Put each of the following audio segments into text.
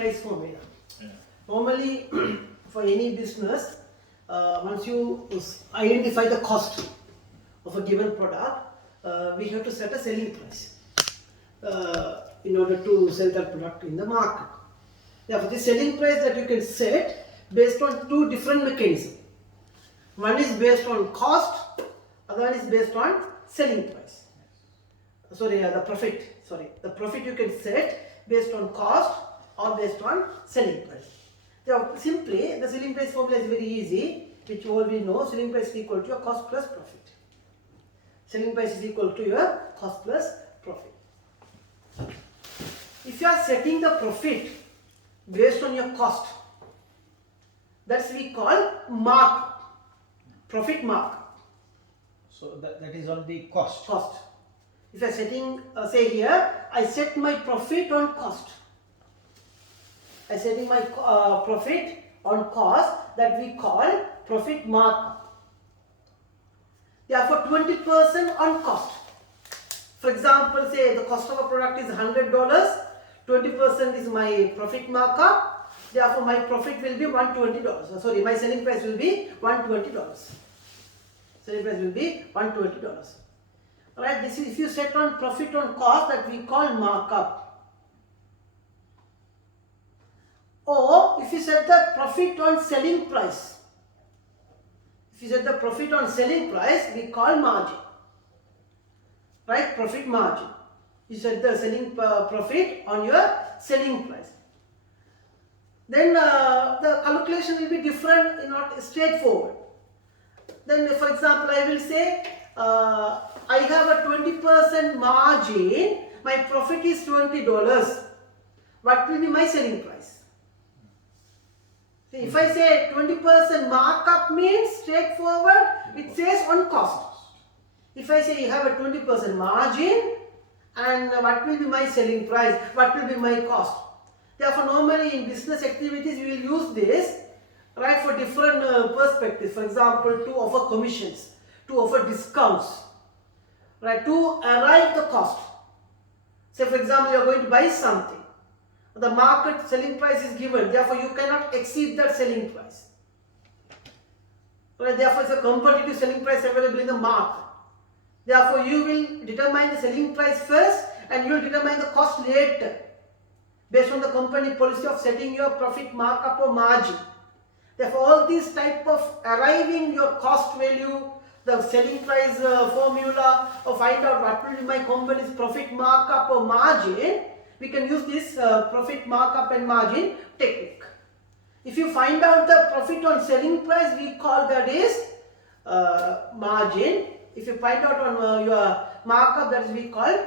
price formula. Yeah. Normally, for any business, once you identify the cost of a given product, we have to set a selling price in order to sell that product in the market. Therefore, the selling price that you can set based on two different mechanisms. One is based on cost, other one is based on selling price. The profit. The profit you can set based on cost or based on selling price. Now, simply, the selling price formula is very easy, which all we know. Selling price is equal to your cost plus profit. Selling price is equal to your cost plus profit. If you are setting the profit based on your cost, that's we call markup, profit markup. So that is on the cost. Cost. If I am setting, say here, I set my profit on cost. I am setting my profit on cost, that we call profit markup. Therefore, 20% on cost. For example, say the cost of a product is $100, 20% is my profit markup. Therefore, my profit will be $120. Sorry, my selling price will be $120. Selling price will be $120. Alright, this is if you set on profit on cost, that we call markup. Or if you set the profit on selling price, if you set the profit on selling price, we call margin. Right, profit margin. You set the selling profit on your selling price. Then the calculation will be different, not straightforward. Then, for example, I will say I have a 20% margin. My profit is $20. What will be my selling price? See, if I say 20% markup means straightforward, it says on cost. If I say you have a 20% margin, and what will be my selling price? What will be my cost? Therefore, normally in business activities, we will use this, right, for different perspectives. For example, to offer commissions, to offer discounts, right, to arrive the cost. Say, for example, you are going to buy something. The market selling price is given, therefore you cannot exceed that selling price. Right, therefore, it's a competitive selling price available in the market. Therefore, you will determine the selling price first and you will determine the cost later based on the company policy of setting your profit markup or margin. Therefore, all these type of arriving your cost value, the selling price formula, or find out what will be my company's profit markup or margin, we can use this profit markup and margin technique. If you find out the profit on selling price, we call that is margin. If you find out on your markup, that is we call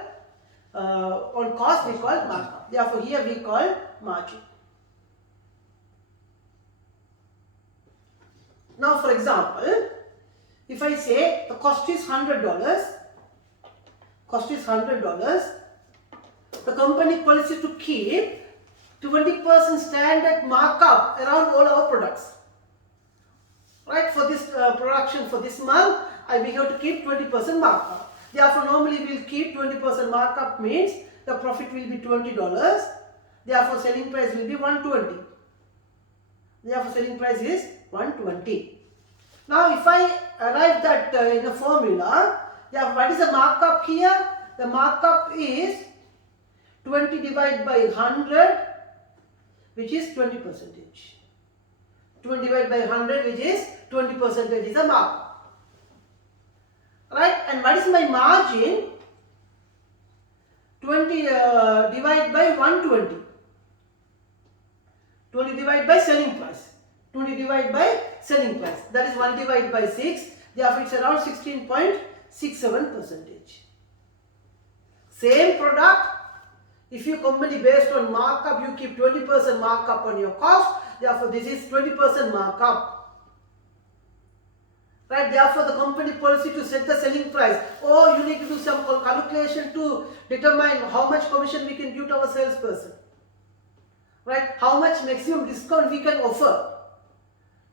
on cost, we call markup. Therefore, here we call margin. Now, for example, if I say the cost is $100, the company policy to keep 20% standard markup around all our products. Right, for this production for this month, we have to keep 20% markup. Therefore, normally we will keep 20% markup means the profit will be $20. Therefore, selling price will be $120. Therefore, selling price is $120. Now, if I arrive that in a formula, what is the markup here? The markup is 20 divided by 100, which is 20%. 20 divided by 100, which is 20% is the markup. Right? And what is my margin? 20 divided by 120. 20 divided by selling price. 20 divided by selling price. That is 1 divided by 6. Therefore, it's around 16.67%. Same product. If you company based on markup, you keep 20% markup on your cost. Therefore, this is 20% markup. Right? Therefore, the company policy to set the selling price. Or you need to do some calculation to determine how much commission we can give to our salesperson. Right? How much maximum discount we can offer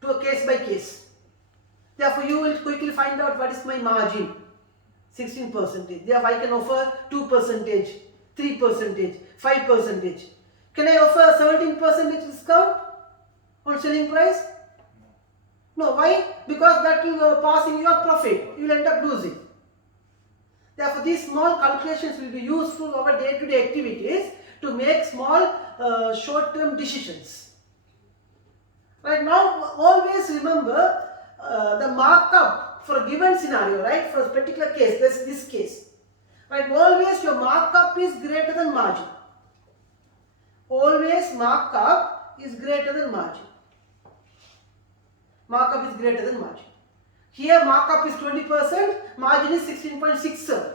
to a case by case. Therefore, you will quickly find out what is my margin. 16%. Therefore, I can offer 2%, 3%, 5%. Can I offer 17% discount on selling price? No. Why? Because that will pass in your profit. You will end up losing. Therefore, these small calculations will be useful for our day-to-day activities to make small short-term decisions. Right now, always remember the markup for a given scenario, right? For a particular case, this case. Right? Always your markup is greater than margin. Always markup is greater than margin. Markup is greater than margin. Here markup is 20%, margin is 16.67.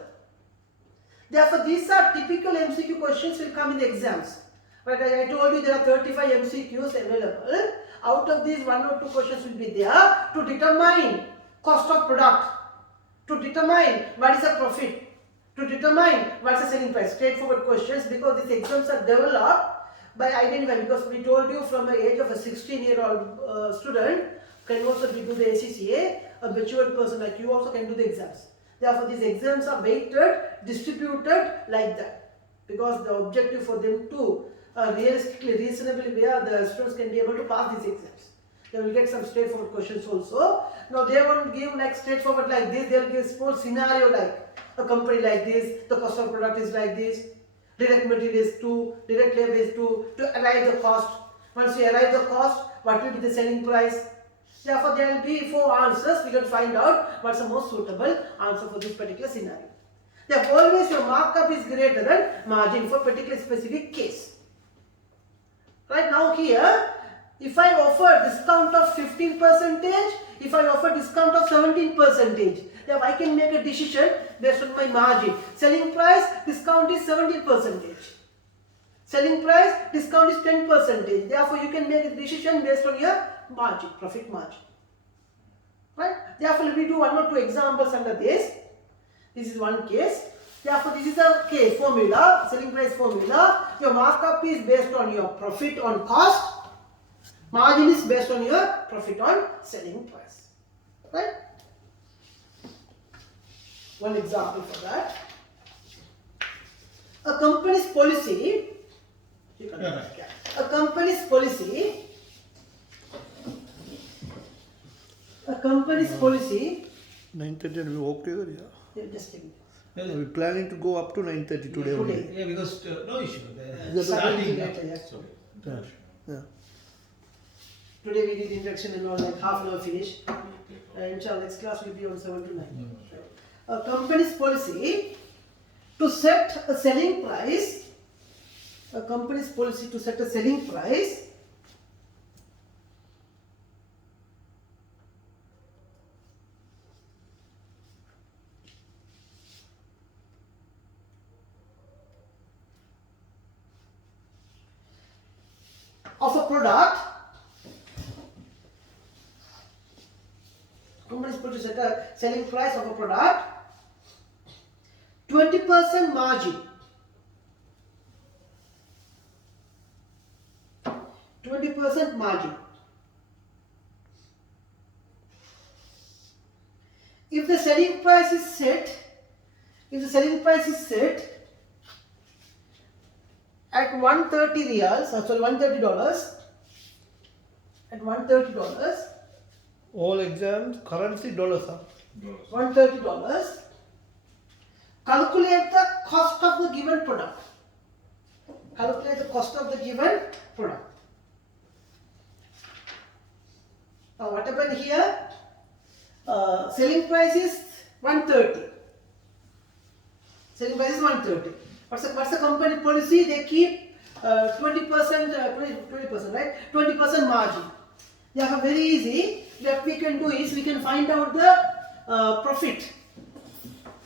Therefore, these are typical MCQ questions will come in the exams. Right? I told you there are 35 MCQs available. Out of these, 1 or 2 questions will be there to determine cost of product, to determine what is the profit, to determine what is the selling price. Straightforward questions, because these exams are developed by identifying, because we told you from the age of a 16-year-old student can also do the ACCA, a matured person like you also can do the exams. Therefore, these exams are weighted, distributed like that, because the objective for them to realistically, reasonably where the students can be able to pass these exams. They will get some straightforward questions also. Now they won't give like straightforward like this, they will give small scenario like a company like this, the cost of product is like this, direct material is 2, direct labor is 2, to arrive the cost. Once you arrive the cost, what will be the selling price? Therefore, there will be 4 answers. We can find out what's the most suitable answer for this particular scenario. Therefore, always your markup is greater than margin for particular specific case. Right now here, if I offer discount of 15%, if I offer discount of 17%, then I can make a decision based on my margin. Selling price, discount is 17%. Selling price, discount is 10%. Therefore, you can make a decision based on your margin, profit margin. Right? Therefore, we do 1 or 2 examples under this. This is one case. Therefore, this is a case formula, selling price formula. Your markup is based on your profit on cost. Margin is based on your profit on selling price. Right? One example for that. A company's policy. A company's policy. A company's policy. 9:30 and we walk together, yeah. Yeah, just take it. We're planning to go up to 9:30 today only. Yeah, because no issue. Is that Starting later, yeah. Yeah. Yeah. Today we did introduction and all, like half an hour finish. Inshallah, next class will be on 7 to 9. A company's policy to set a selling price. A company's policy to set a selling price of a product. Company is put to set a selling price of a product, 20% margin. 20% margin. If the selling price is set, at $130, $130, at $130, All exams, currency dollars, huh? $130, calculate the cost of the given product. Calculate the cost of the given product. Now what happened here? Selling price is 130. Selling price is 130. What's the company policy? They keep 20%, 20%, right? 20% margin. Therefore, very easy. What we can do is we can find out the profit.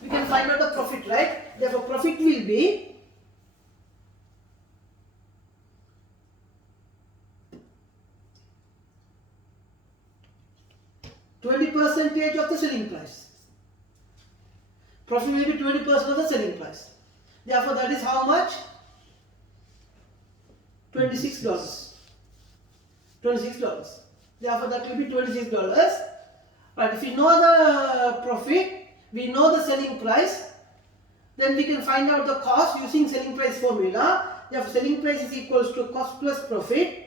We can find out the profit, right? Therefore, profit will be %20 of the selling price. Profit will be 20% of the selling price. Therefore, that is how much? $26. $26. Therefore, that will be $26. But if we know the profit, we know the selling price, then we can find out the cost using selling price formula. therefore selling price is equals to cost plus profit.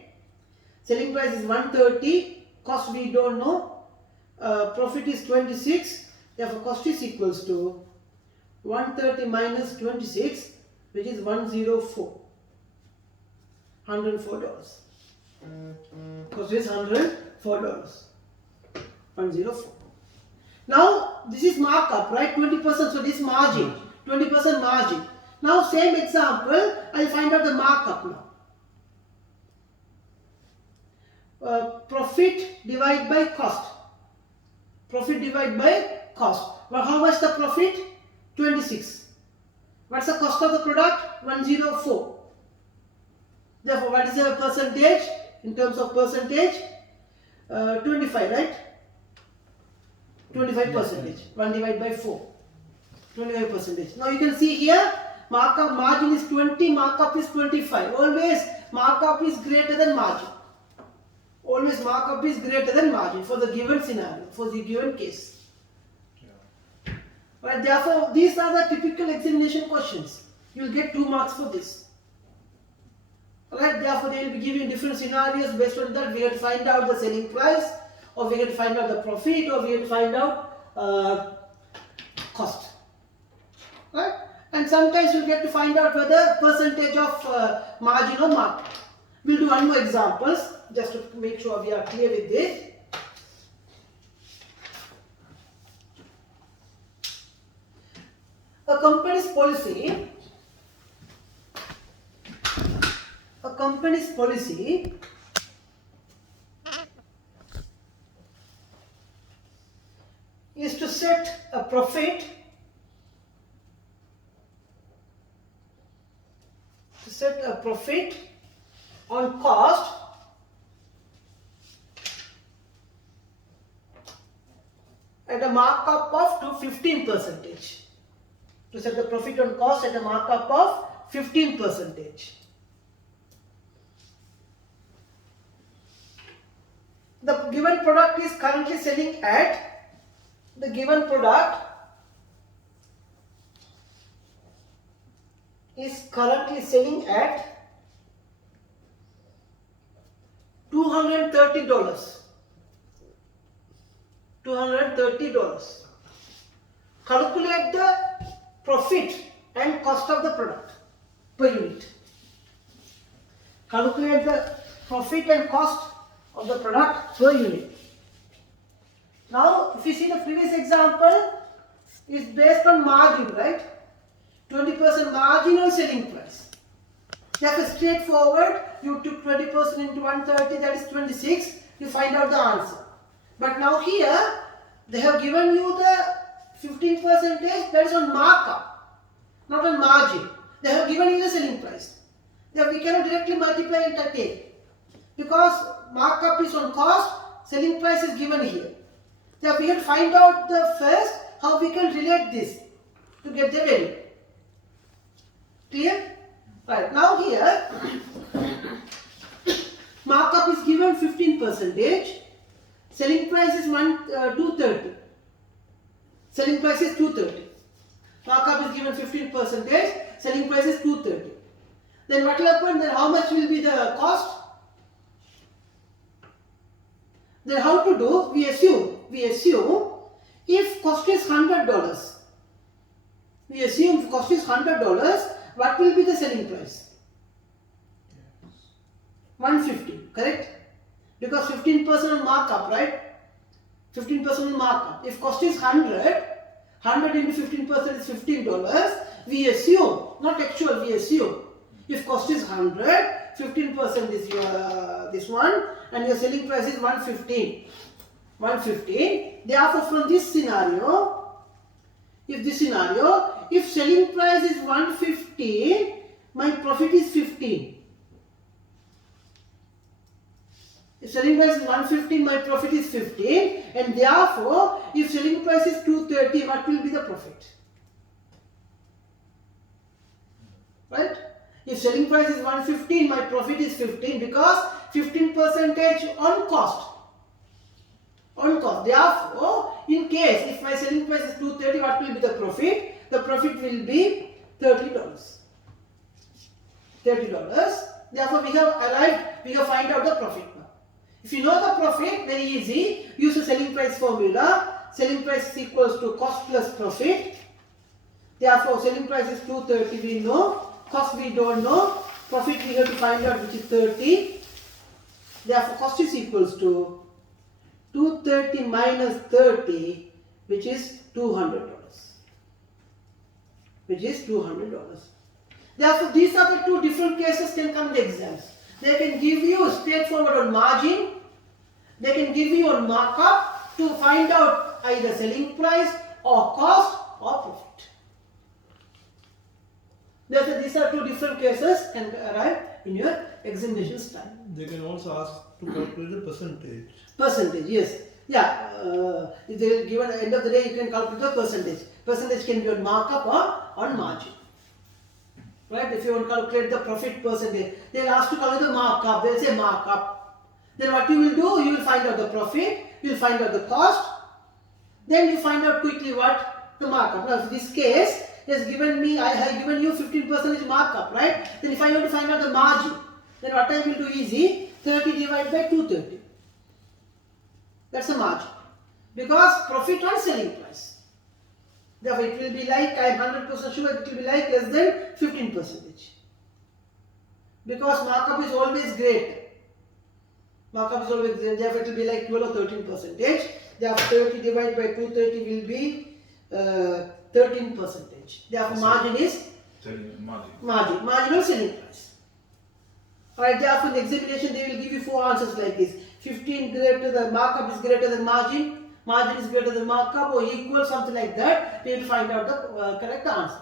Selling price is 130, cost we don't know, profit is 26, therefore cost is equals to 130 minus 26, which is 104. $104. Cost is $104. 104. Now this is markup, right? 20%. So this margin, 20% margin. Now same example, I'll find out the markup now. Profit divided by cost. Profit divided by cost. Well, how much the profit? 26. What's the cost of the product? 104. Therefore, what is the percentage? In terms of percentage, 25, right? 25%. 1 divided by 4. 25%. Now you can see here, markup margin is 20, markup is 25. Always markup is greater than margin. Always markup is greater than margin for the given scenario, for the given case. Right, therefore, these are the typical examination questions. You will get 2 marks for this. Right, therefore, they will be giving different scenarios. Based on that, we have to find out the selling price, or we have to find out the profit, or we have to find out cost. Right, and sometimes you get to find out whether percentage of margin or markup. We'll do one more examples just to make sure we are clear with this. A company's policy is to set a profit on cost at a markup of 15%. To set the profit on cost at a markup of 15%. The given product is currently selling at, the given product is currently selling at $230. $230. Calculate the profit and cost of the product per unit. Calculate the profit and cost of the product per unit. Now, if you see the previous example, it's based on margin, right? 20% margin on selling price. Therefore, straightforward, you took 20% into 130, that is 26, you find out the answer. But now here, they have given you the 15%, that is on markup, not on margin. They have given you the selling price. Then we cannot directly multiply and take, because markup is on cost, selling price is given here. Then we have to find out the first how we can relate this to get the value. Clear? Right, now here markup is given 15%, selling price is 230. Selling price is 230. Markup is given 15%, selling price is 230. Then what will happen? Then how much will be the cost? Then how to do? We assume if cost is $100. We assume if cost is $100, what will be the selling price? 150, correct? Because 15% on markup, right? 15% on markup. If cost is 100 into 15% is $15. We assume, not actual, we assume. If cost is 100, 15% is your this one, and your selling price is 115. 115. Therefore, from this scenario, if selling price is 115, my profit is 15. If selling price is 115, my profit is 15, and therefore, if selling price is 230, what will be the profit? Right? If selling price is 115, my profit is 15 because 15% on cost. On cost. Therefore, in case if my selling price is 230, what will be the profit? The profit will be $30. $30. Therefore, we have find out the profit now. If you know the profit, very easy. Use the selling price formula. Selling price is equals to cost plus profit. Therefore, selling price is 230 we know. Cost we don't know. Profit we have to find out, which is 30. Therefore, cost is equals to 230 minus 30, which is $200. Which is $200. Therefore, these are the two different cases can come in the exams. They can give you straightforward on margin. They can give you on markup to find out either selling price or cost or profit. Therefore, these are two different cases can arrive in your examination style. They can also ask to calculate the percentage. Percentage, yes. Yeah, if they will give at the end of the day, you can calculate the percentage. Percentage can be on markup or on margin. Right? If you want to calculate the profit percentage, they will ask to calculate the markup. They will say markup. Then what you will do, you will find out the profit, you will find out the cost. Then you find out quickly what the markup. Now, in this case, he has given me, I have given you 15% markup, right? Then if I want to find out the margin, then what I will do easy, 30 divided by 230. That's the margin. Because profit on selling price. Therefore, it will be like, I am 100% sure it will be like less than 15%. Because markup is always great. Markup is always great. Therefore, it will be like 12 or 13%. Therefore, 30 divided by 230 will be 13%. Therefore, margin is marginal selling price. Alright, therefore, in the examination, they will give you 4 answers like this. 15 greater than markup is greater than margin. Margin is greater than markup or equal, something like that. We will find out the correct answer.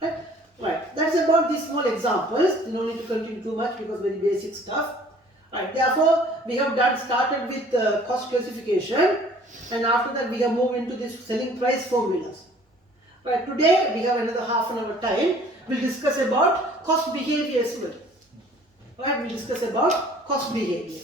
Right? Right. That's about these small examples. You don't need to continue too much because very basic stuff. Right. Therefore, we have started with cost classification, and after that we have moved into this selling price formulas. Right. Today we have another half an hour time. We'll discuss about cost behavior as well. Right. We'll discuss about cost behavior.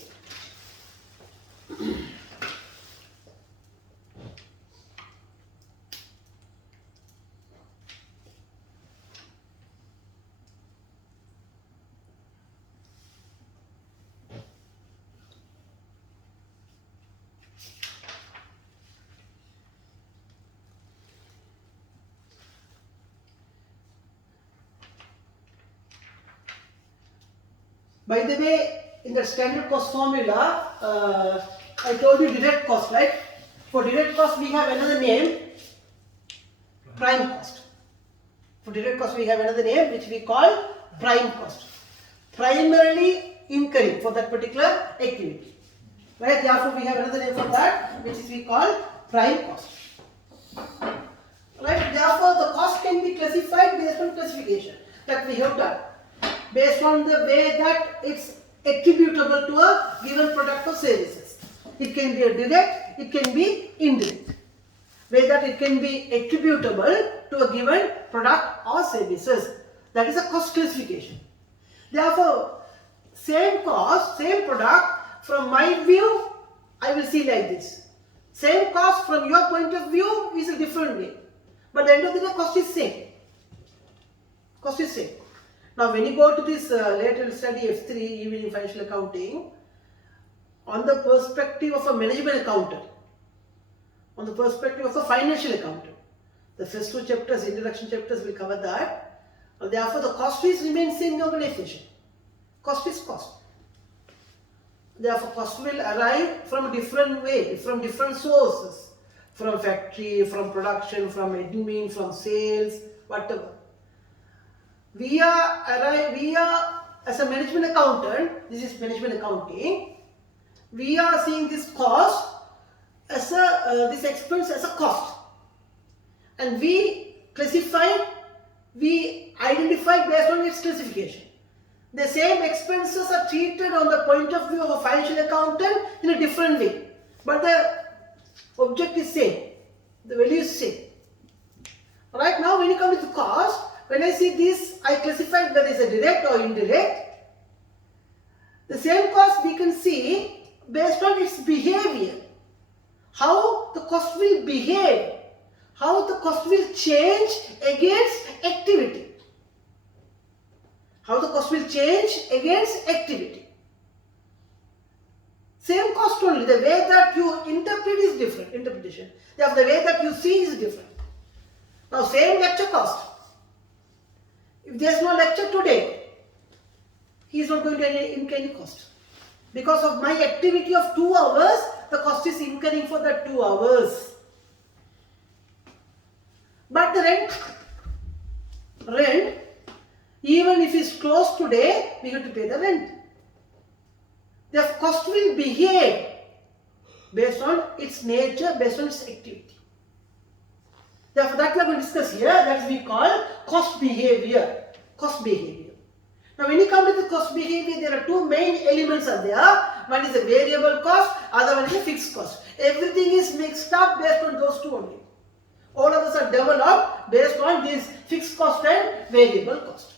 By the way, in the standard cost formula, I told you direct cost, right? For direct cost, we have another name, prime cost. For direct cost, we have another name which we call prime cost. Primarily incurring for that particular activity. Right? Therefore, we have another name for that which is we call prime cost. Right? Therefore, the cost can be classified based on classification that we have done. Based on the way that it's attributable to a given product or services. It can be a direct, it can be indirect. Way that it can be attributable to a given product or services. That is a cost classification. Therefore, same cost, same product, from my view, I will see like this. Same cost from your point of view is a different way. But at the end of the day, cost is same. Cost is same. Now, when you go to this later study F3, even in financial accounting, on the perspective of a management accountant, on the perspective of a financial accountant, the first 2 chapters, introduction chapters will cover that. Therefore, the cost is remain same in organization. Cost is cost. Therefore, cost will arrive from a different way, from different sources, from factory, from production, from admin, from sales, whatever. We are as a management accountant, this is management accounting, we are seeing this cost as this expense as a cost, and we identify based on its classification. The same expenses are treated on the point of view of a financial accountant in a different way, but the object is same, the value is same. Right now, when you come to the cost, when I see this, I classify whether it's a direct or indirect. The same cost we can see based on its behavior. How the cost will behave. How the cost will change against activity. How the cost will change against activity. Same cost only. The way that you interpret is different. Interpretation. Therefore, the way that you see is different. Now, same lecture cost. If there is no lecture today, he is not going to incur any cost. Because of my activity of 2 hours, the cost is incurring for that 2 hours. But the rent, even if it's closed today, we have to pay the rent. The cost will behave based on its nature, based on its activity. Therefore, that we are going to discuss here. That we call cost behavior. Cost behavior. Now, when you come to the cost behavior, there are 2 main elements are there. One is a variable cost, other one is a fixed cost. Everything is mixed up based on those 2 only. All others are developed based on this fixed cost and variable cost.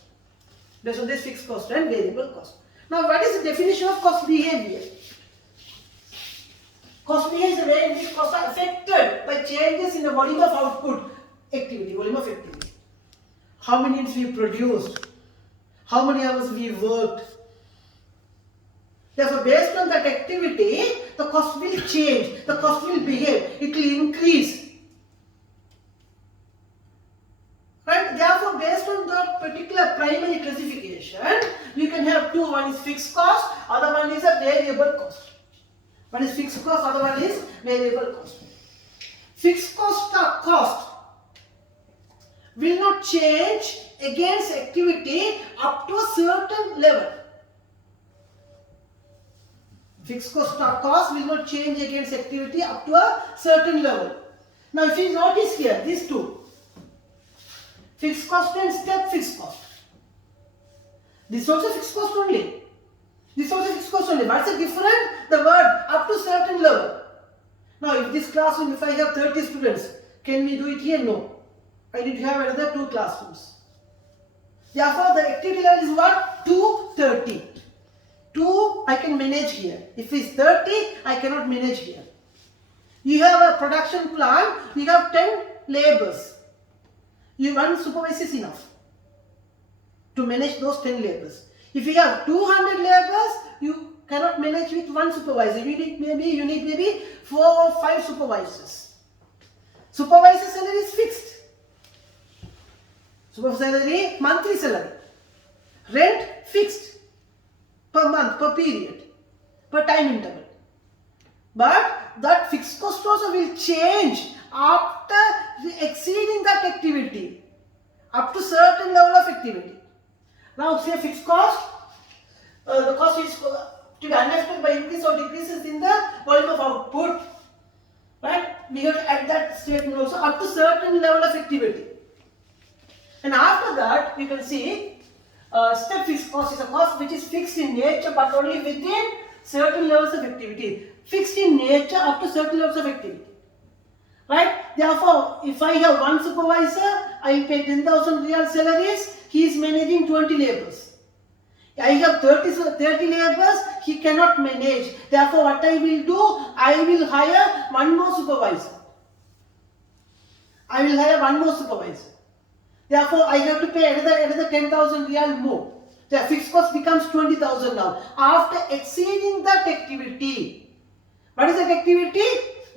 Based on this fixed cost and variable cost. Now, what is the definition of cost behavior? Cost behavior is the way in which costs are affected by changes in the volume of output activity, volume of activity. How many units we produced, how many hours we worked. Therefore, based on that activity, the cost will change, the cost will behave, it will increase. Right? Therefore, based on that particular primary classification, you can have 2. One is fixed cost, other one is a variable cost. One is fixed cost, other one is variable cost. Fixed cost will not change against activity up to a certain level. Fixed cost will not change against activity up to a certain level. Now, if you notice here, these 2. Fixed cost and step fixed cost. This is also fixed cost only. This is also fixed cost only. What's the difference? The word up to certain level. Now, if this classroom, if I have 30 students, can we do it here? No. I need to have another 2 classrooms. Therefore, the activity level is what? 230. 2 I can manage here. If it's 30, I cannot manage here. You have a production plant, you have 10 laborers. One supervisor is enough to manage those 10 laborers. If you have 200 laborers, you cannot manage with 1 supervisor. You need maybe 4 or 5 supervisors. Supervisor salary is fixed. Supervisor salary, monthly salary. Rent fixed per month, per period, per time interval. But that fixed cost also will change after exceeding that activity, up to certain level of activity. Now, say fixed cost, the cost is to be unaffected by increase or decreases in the volume of output. Right? We have to add that statement also up to certain level of activity. And after that, we can see step fixed cost is a cost which is fixed in nature but only within certain levels of activity. Fixed in nature up to certain levels of activity. Right? Therefore, if I have 1 supervisor, I will pay 10,000 real salaries. He is managing 20 laborers. I have 30 laborers. He cannot manage. Therefore, what I will do? I will hire 1 more supervisor. I will hire 1 more supervisor. Therefore, I have to pay another 10,000 real more. The fixed cost becomes 20,000 now. After exceeding that activity, what is that activity?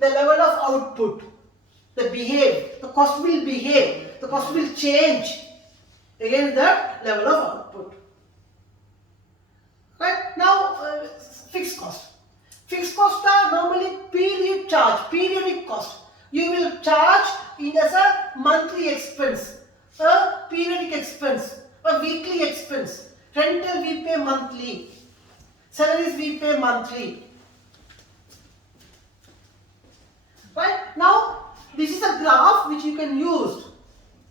The level of output. The cost will behave, the cost will change against that level of output. Right? Now, fixed cost. Fixed costs are normally periodic cost. You will charge it as a monthly expense, a periodic expense, a weekly expense. Rental we pay monthly, salaries we pay monthly. Right? Now, this is a graph which you can use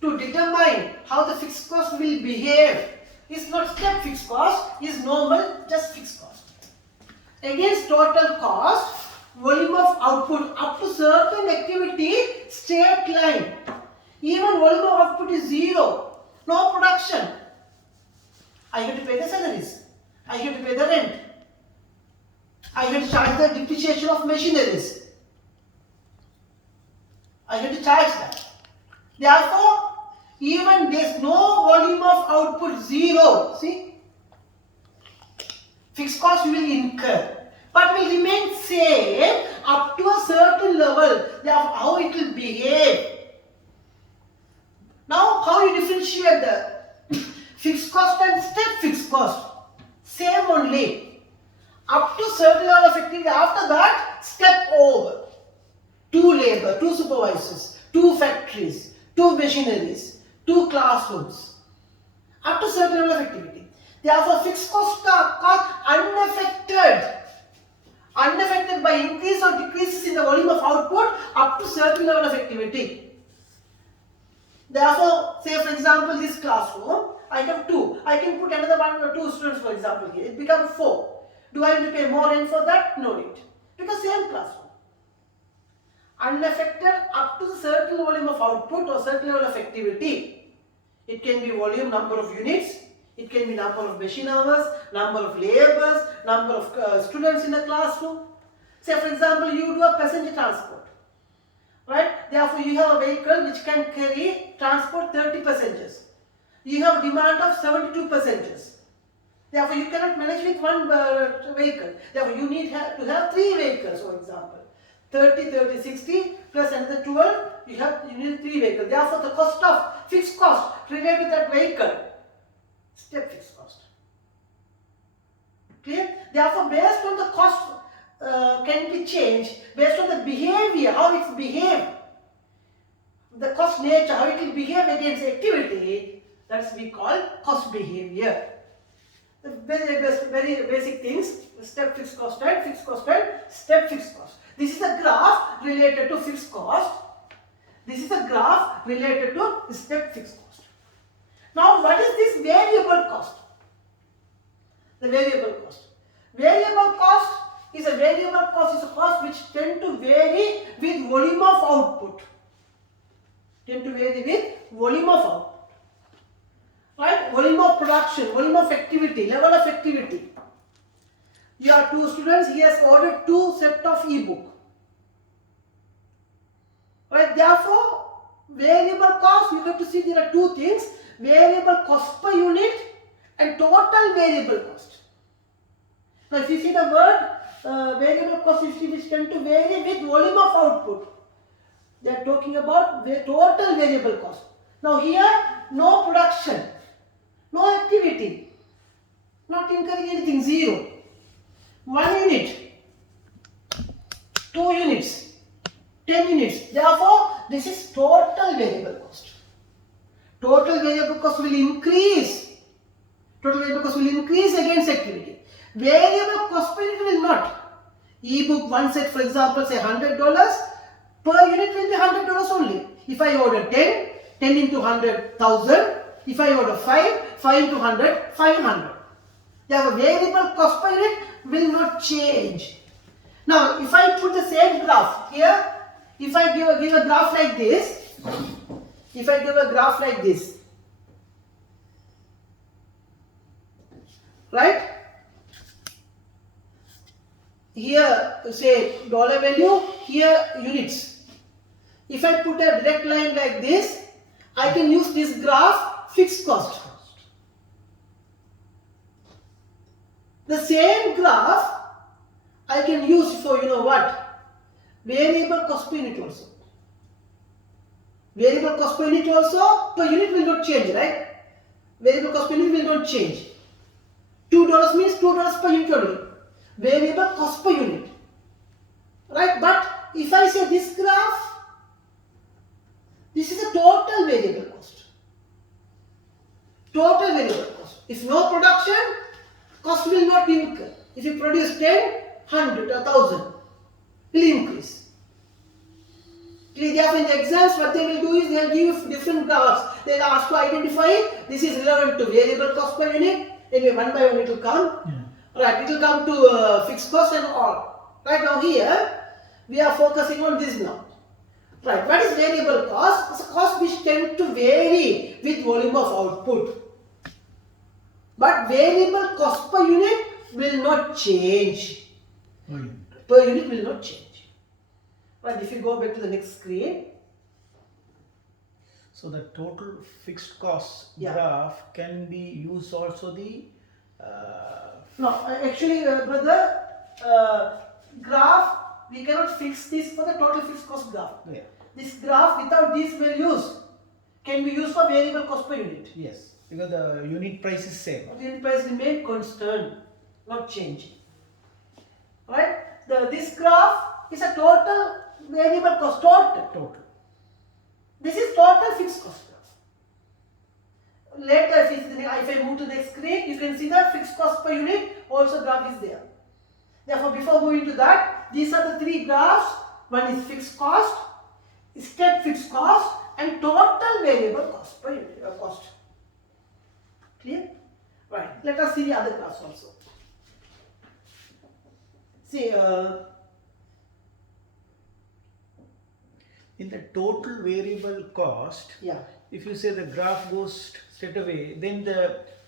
to determine how the fixed cost will behave. It's not step fixed cost, it's normal, just fixed cost. Against total cost, volume of output up to certain activity, straight line. Even volume of output is 0, no production. I have to pay the salaries, I have to pay the rent, I have to charge the depreciation of machineries. I have to charge that. Therefore, even there is no volume of output, 0. See, Fixed cost will incur, but will remain same up to a certain level. Therefore, how it will behave. Now, how you differentiate the fixed cost and step fixed cost? Same only. Up to certain level of activity. After that, step over. 2 labor, 2 supervisors, 2 factories, 2 machineries, 2 classrooms. Up to certain level of activity. Therefore, fixed costs are unaffected by increase or decreases in the volume of output up to certain level of activity. Therefore, say for example, this classroom, I have 2. I can put another 1 or 2 students, for example, here. It becomes 4. Do I need to pay more rent for that? No need. Because same classroom. Unaffected up to a certain volume of output or certain level of activity. It can be volume, number of units. It can be number of machine hours, number of laborers, number of students in a classroom. Say for example, you do a passenger transport. Right? Therefore, you have a vehicle which can transport 30 passengers. You have demand of 72 passengers. Therefore, you cannot manage with one vehicle. Therefore, you need to have 3 vehicles, for example. 30, 30, 60 plus another 12, you need 3 vehicles. Therefore, the cost of fixed cost related to that vehicle, step fixed cost. Clear? Therefore, based on the cost can be changed based on the behavior, how it's behaved. The cost nature, how it will behave against activity, that's we call cost behavior. The very basic things, step fixed cost and step fixed cost. This is a graph related to fixed cost. This is a graph related to step fixed cost. Now, what is this variable cost? The variable cost. Variable cost is a cost which tend to vary with volume of output. Right? Volume of production, volume of activity, level of activity. You have 2 students, he has ordered 2 sets of e-book. Right? Therefore, variable cost, you have to see there are 2 things. Variable cost per unit and total variable cost. Now, if you see the word variable cost which tend to vary with volume of output, they are talking about the total variable cost. Now, here, no production, no activity, not incurring anything, 0. 1 unit, 2 units, 10 units. Therefore, this is total variable cost. Total variable cost will increase. Total variable cost will increase against activity. Variable cost per unit will not. E-book one set, for example, say $100, per unit will be $100 only. If I order 10, 10 into 100,000. If I order 5, 5 into 100, 500. Therefore, variable cost per unit will not change. Now, if I put the same graph here, if I give a graph like this, right? Here, say dollar value, here units. If I put a direct line like this, I can use this graph fixed cost. The same graph I can use for variable cost per unit also. Variable cost per unit also, per unit will not change, right? Variable cost per unit will not change. $2 means $2 per unit only. Variable cost per unit. Right? But if I say this graph, this is a total variable cost. Total variable cost. If no production, cost will not incur. If you produce 10, 100, 1,000, will increase. Therefore, in the exams, what they will do is they will give different graphs. They will ask to identify this is relevant to variable cost per unit. Anyway, one by one it will come. Right, it will come to fixed cost and all. Right now here, we are focusing on this now. Right, what is variable cost? It's a cost which tend to vary with volume of output. But variable cost per unit will not change. Per unit will not change. Right, if you go back to the next screen. So the total fixed cost graph can be used also the No, actually, brother, graph, we cannot fix this for the total fixed cost graph. Yeah. This graph without these values can be used for variable cost per unit. Yes, because the unit price is same. Unit price remain constant, not changing. Right? This graph is a total variable cost, total. This is total fixed cost graph. Later, if I move to the next screen, you can see the fixed cost per unit also graph is there. Therefore, before moving to that, these are the three graphs. One is fixed cost, step fixed cost, and total variable cost per unit cost. Clear? Right. Let us see the other graphs also. See, In the total variable cost, yeah. if you say the graph goes straight away, then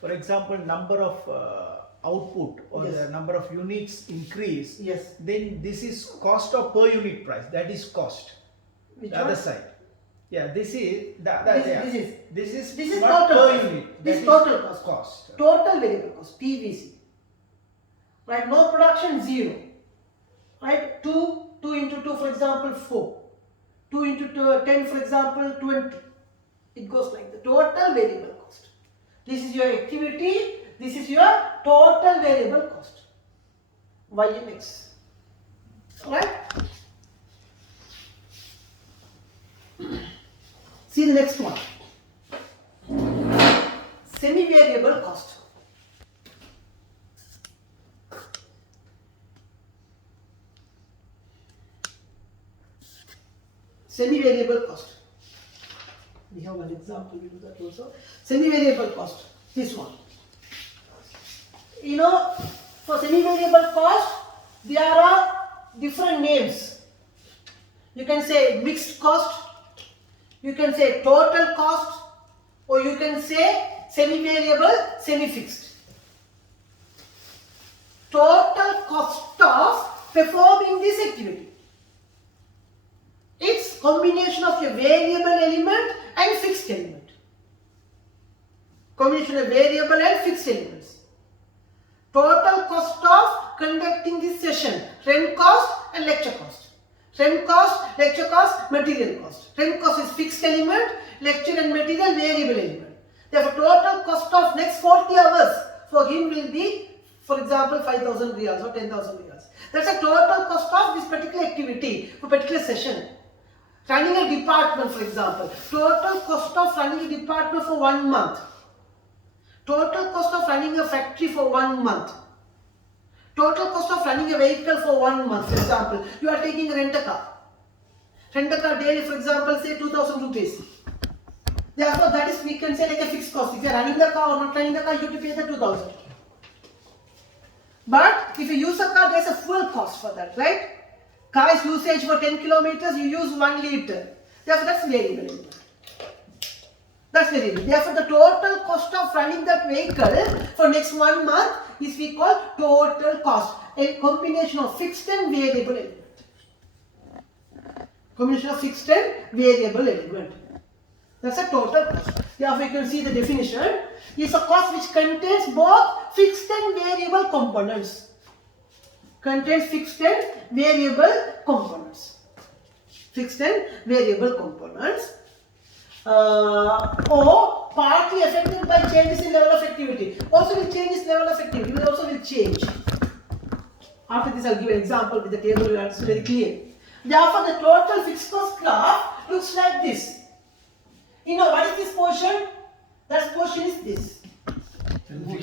for example, number of output or Yes. the number of units increase, Yes. then this is cost of per unit price. That is cost. Which The other one? side. Yeah, this is This is not total per cost. unit. This That total is cost. Total variable cost, TVC. Right, no production, 0. Right, 2 into 2, for example, 4. 2 into 10, for example, 20. It goes like the total variable cost. This is your activity, this is your total variable cost. YMX. Right? See the next one. Semi-variable cost. Semi-variable cost. We have one example, we do that also. Semi-variable cost, this one. You know, for semi-variable cost, there are different names. You can say mixed cost, you can say total cost, or you can say semi-variable, semi-fixed. Total cost of performing this activity. It's combination of a variable element and fixed element. Combination of variable and fixed elements. Total cost of conducting this session. Rent cost and lecture cost. Rent cost, lecture cost, material cost. Rent cost is fixed element, lecture and material variable element. Therefore, total cost of next 40 hours for him will be, for example, 5,000 riyals or 10,000 riyals. That's a total cost of this particular activity for particular session. Running a department, for example, total cost of running a department for 1 month. Total cost of running a factory for 1 month. Total cost of running a vehicle for 1 month. For example, you are taking a rent-a-car. Rent-a-car daily, for example, say 2,000 rupees. Therefore, that is, we can say, like a fixed cost. If you are running the car or not running the car, you have to pay the 2,000. But if you use a car, there is a fuel cost for that, right? Car's usage for 10 kilometers, you use 1 liter. Therefore, that's variable element. That's variable. Therefore, the total cost of running that vehicle for next 1 month is we call total cost. A combination of fixed and variable element. Combination of fixed and variable element. That's a total cost. Therefore, you can see the definition is a cost which contains both fixed and variable components. Contains fixed and variable components. Fixed and variable components. Or partly affected by changes in level of activity. Also will change its level of activity. It also will change. After this, I'll give an example with the table. You understand very clear. Therefore, the total fixed cost graph looks like this. You know what is this portion? That portion is this.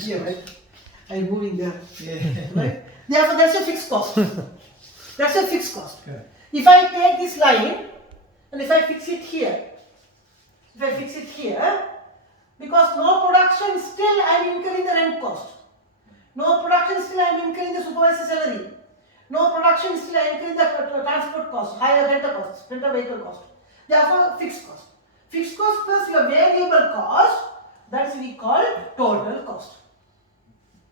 Here, right? I'm moving there. Yeah. Right? Therefore, that's a fixed cost. That's a fixed cost. Okay. If I take this line and if I fix it here, because no production, still I am incurring the rent cost. No production, still I am incurring the supervisor salary. No production, still I am incurring the transport cost, higher rental cost, rental vehicle cost. Therefore, fixed cost. Fixed cost plus your variable cost, that's we call total cost.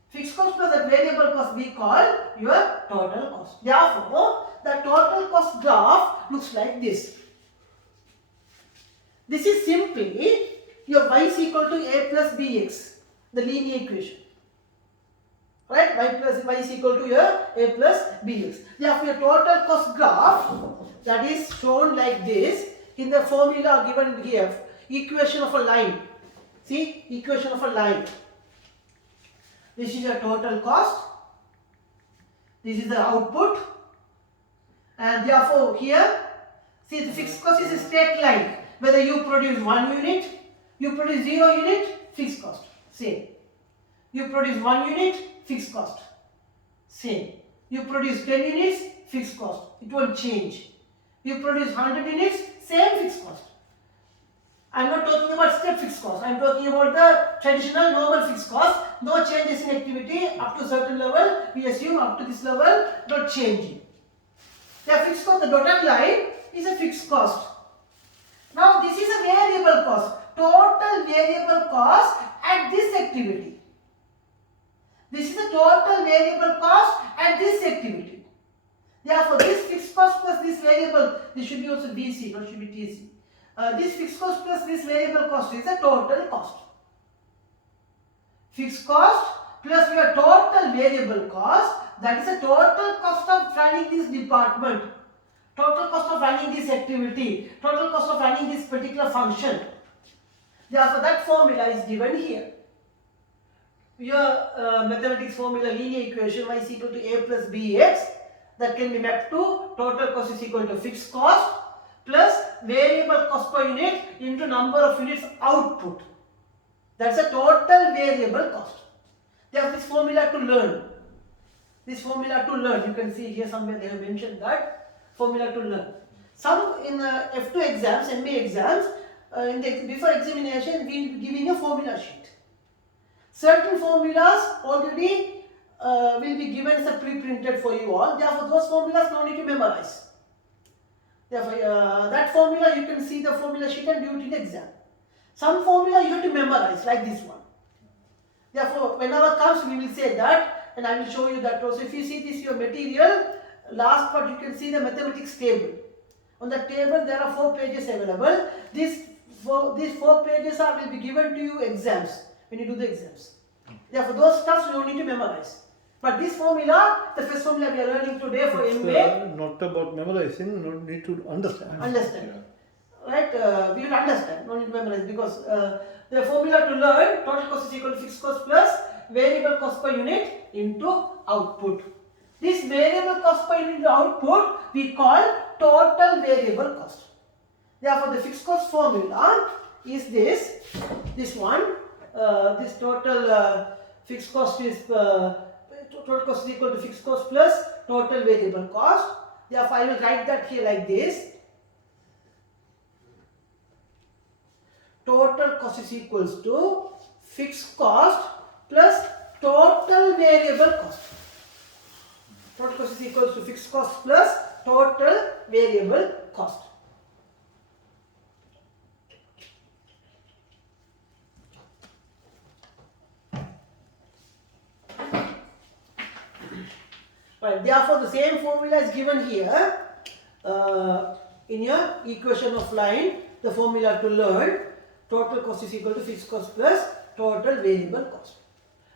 Fixed cost plus that variable cost we call your total cost. Therefore, the total cost graph looks like this. This is simply your y is equal to a plus bx, the linear equation. Right? right? Y is equal to A plus bx. Therefore, your total cost graph that is shown like this in the formula given here, equation of a line. See, equation of a line. This is your total cost. This is the output, and therefore here, see, the fixed cost is a straight line. Whether you produce 1 unit, you produce 0 unit, fixed cost, same. You produce 1 unit, fixed cost, same. You produce 10 units, fixed cost, it won't change. You produce 100 units, same fixed cost. I am not talking about step fixed cost, I am talking about the traditional normal fixed cost. No changes in activity up to certain level, we assume up to this level, not changing. The fixed cost, the dotted line is a fixed cost. Now this is a variable cost, total variable cost at this activity. This is the total variable cost at this activity. Therefore, this fixed cost plus this variable, this should be also BC, not should be TC. This fixed cost plus this variable cost is a total cost. Fixed cost plus your total variable cost, that is a total cost of running this department, total cost of running this activity, total cost of running this particular function. Therefore, that formula is given here. Your mathematics formula linear equation y is equal to A plus bx, that can be mapped to total cost is equal to fixed cost plus variable cost per unit into number of units output. That's a total variable cost. They have this formula to learn. This formula to learn. You can see here somewhere they have mentioned that formula to learn. Some in F2 exams, CMA exams, before examination, we will be giving a formula sheet. Certain formulas already will be given as a pre-printed for you all. Therefore, those formulas no need to memorize. Therefore, that formula you can see the formula sheet and do it in exam. Some formula you have to memorize, like this one. Therefore, whenever comes, we will say that, and I will show you that also. If you see this your material, last part you can see the mathematics table. On the table there are 4 pages available. These 4 pages will be given to you exams, when you do the exams. Therefore, those stuffs you don't need to memorize. But this formula, the first formula we are learning today for MA. Not about memorizing, no need to understand. Understand. Right? We will understand, no need to memorize, because the formula to learn, total cost is equal to fixed cost plus variable cost per unit into output. This variable cost per unit into output we call total variable cost. Therefore, the fixed cost formula is this one. This total fixed cost is total cost is equal to fixed cost plus total variable cost. Therefore, I will write that here like this. Total cost is equals to fixed cost plus total variable cost. Total cost is equals to fixed cost plus total variable cost. Right. Therefore, the same formula is given here in your equation of line. The formula to learn, total cost is equal to fixed cost plus total variable cost.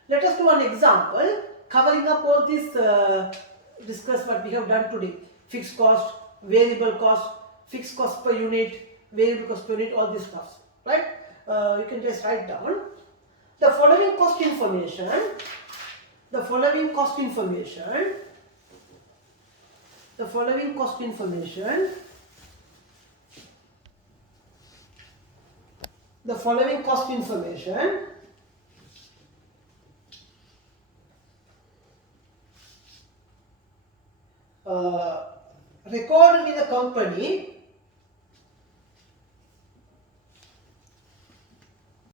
Let us do an example covering up all this discuss what we have done today. Fixed cost, variable cost, fixed cost per unit, variable cost per unit, all this stuff. Right? You can just write down the following cost information. The following cost information. The following cost information. The following cost information recorded in the company